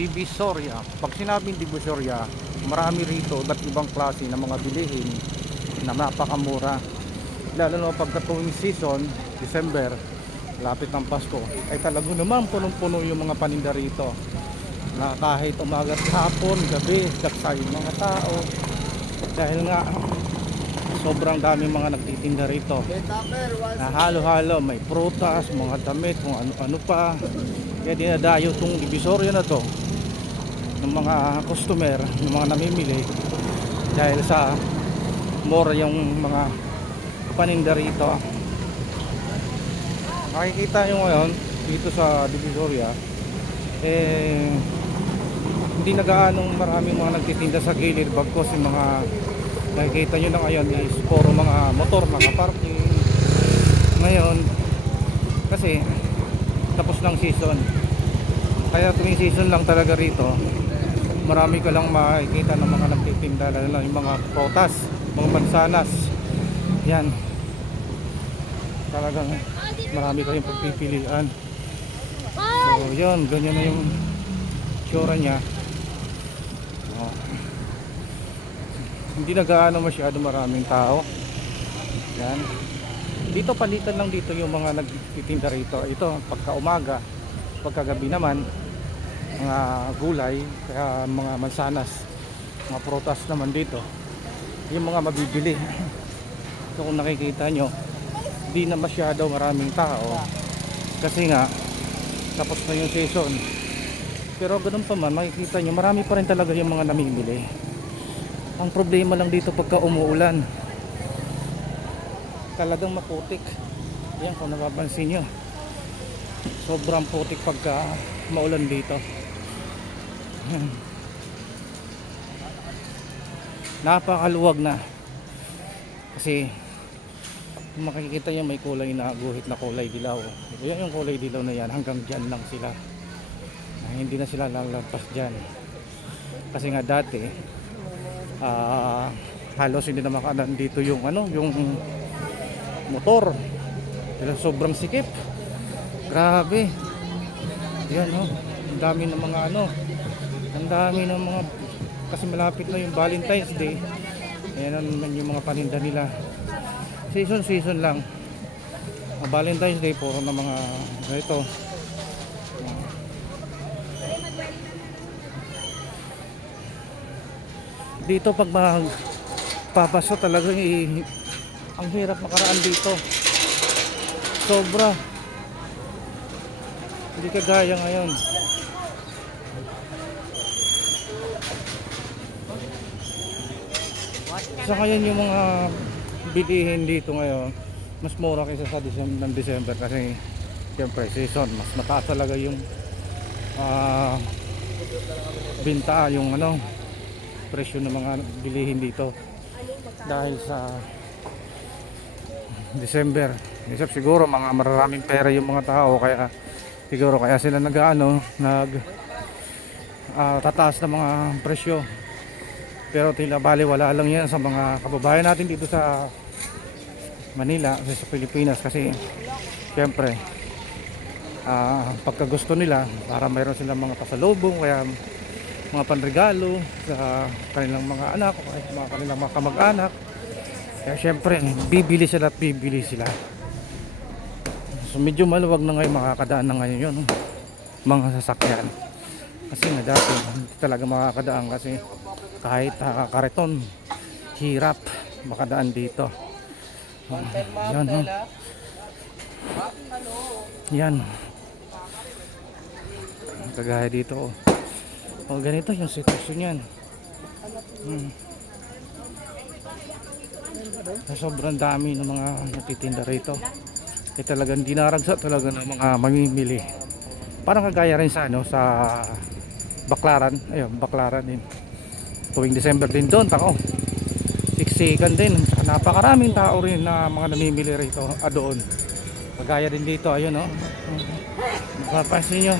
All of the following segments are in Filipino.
Divisoria. Pag sinabing Divisoria, marami rito iba't ibang klase ng mga bilihin na napakamura. Lalo na pagdating season, December, lapit ng Pasko, ay talaga naman punong-puno yung mga paninda rito. Na kahit umaga at hapon, gabi, daksa yung mga tao. Dahil nga, sobrang dami mga nagtitinda rito. Na halo-halo, may prutas, mga damit, kung ano-ano pa. Kaya dinadayo itong Divisoria na to ng mga customer, ng mga namimili, dahil sa mura yung mga paninda rito. Makikita nyo ngayon dito sa Divisoria, hindi na gaanong maraming mga nagtitinda sa gilid, bagkos yung mga nakikita nyo na ngayon is puro mga motor nakaparking ngayon kasi tapos ng season. Kaya tuwing season lang talaga rito, marami ka lang makikita ng mga nagtitinda, lalo na yung mga prutas, mga mansanas. Yan, talagang marami kayong pagpipilian. So yun, ganyan na yung tsura nya. Hindi na gaano masyado maraming tao. Yan, dito palitan lang dito yung mga nagtitinda rito. Ito pagka umaga, pagka gabi naman mga gulay, kaya mga mansanas, mga prutas naman dito yung mga mabibili. So kung nakikita nyo, hindi na masyado maraming tao kasi nga tapos na yung season. Pero ganun pa man, makikita nyo marami pa rin talaga yung mga namimili. Ang problema lang dito pagka umuulan, talagang maputik. Yan, kung napapansin nyo, sobrang putik pagka maulan dito. Napakaluwag na kasi kung makikita nyo may kulay na guhit na kulay dilaw. Yan yung kulay dilaw na yan, hanggang dyan lang sila. Hindi na sila lalagpas dyan kasi nga dati halos hindi na makaanan dito yung yung motor dahil sobrang sikip. Grabe yan, ang dami ng mga ang dami ng mga, kasi malapit na yung Valentine's Day. Ayan naman yung mga paninda nila, season lang. Valentine's Day puro na mga ganito. Dito pag magpapaso talaga ang hirap makaraan dito, sobra. Hindi kagaya ngayon. Sa ngayon yung mga bilihin dito ngayon mas mura kaysa sa December kasi siyempre season, mas mataas talaga yung binta, yung presyo ng mga bilihin dito dahil sa December. Siguro mga maraming pera yung mga tao, kaya siguro kaya sila tataas ng mga presyo. Pero tila baliwala lang yan sa mga kababayan natin dito sa Manila, sa Pilipinas, kasi siyempre pagka gusto nila para mayroon silang mga pasalubong, kaya mga panregalo sa kanilang mga anak o mga kanilang mga kamag-anak, kaya siyempre bibili sila. So medyo maluwag na ngayon, makakadaan na ngayon yun mga sasakyan, kasi nga dati hindi talaga makakadaan kasi kahit kariton hirap makadaan dito. Yan, yan kagaya dito ganito yung sitwasyon yan. Sobrang dami ng mga natitinda rito, talagang dinaragsa talaga ng mga mamimili. Parang kagaya rin sa Baclaran. Ayun, Baclaran din tuwing December din doon, siksikan din, napakaraming tao rin na mga namimili rito doon. Kagaya din dito, ayun mapapansin nyo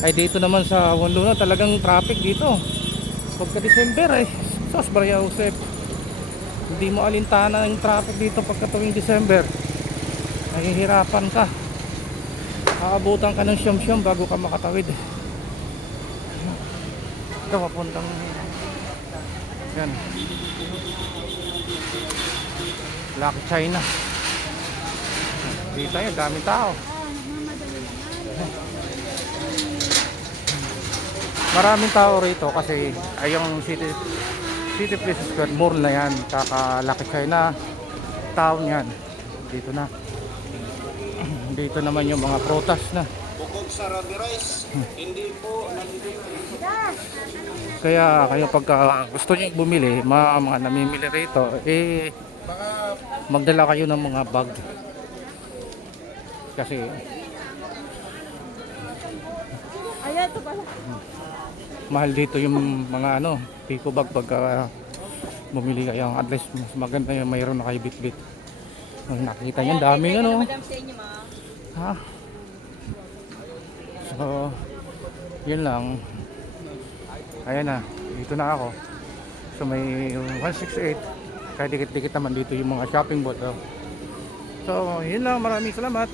ay dito naman sa Juan Luna talagang traffic dito pagka December. Sos Maria Josep, hindi mo alintana yung traffic dito pagka tuwing December. Nahihirapan ka, aabutan ka ng siyam-siyam bago ka makatawid. Ito papuntang yan. Lucky China. Dito yun, daming tao. Maraming tao rito kasi ay yung City Place Square Mall na yan, kaka Lucky China town yan. Dito na. Dito naman yung mga prutas na. Bukog sa Ruby Rice, hindi po nandito. Kaya kayo pagka gusto niyo bumili, mga namimili rito, eh magdala kayo ng mga bag. Kasi Ayan, ito pala. mahal dito yung mga pico bag pagka bumili kayo. At least mas maganda yung mayroon na kayo bit-bit. Nakita niyo daming Madam sa inyo, ma. ha. So yun lang. Ayan na, dito na ako. So may 168. Kaya dikit-dikit naman dito yung mga shopping mall. So yun lang, maraming salamat.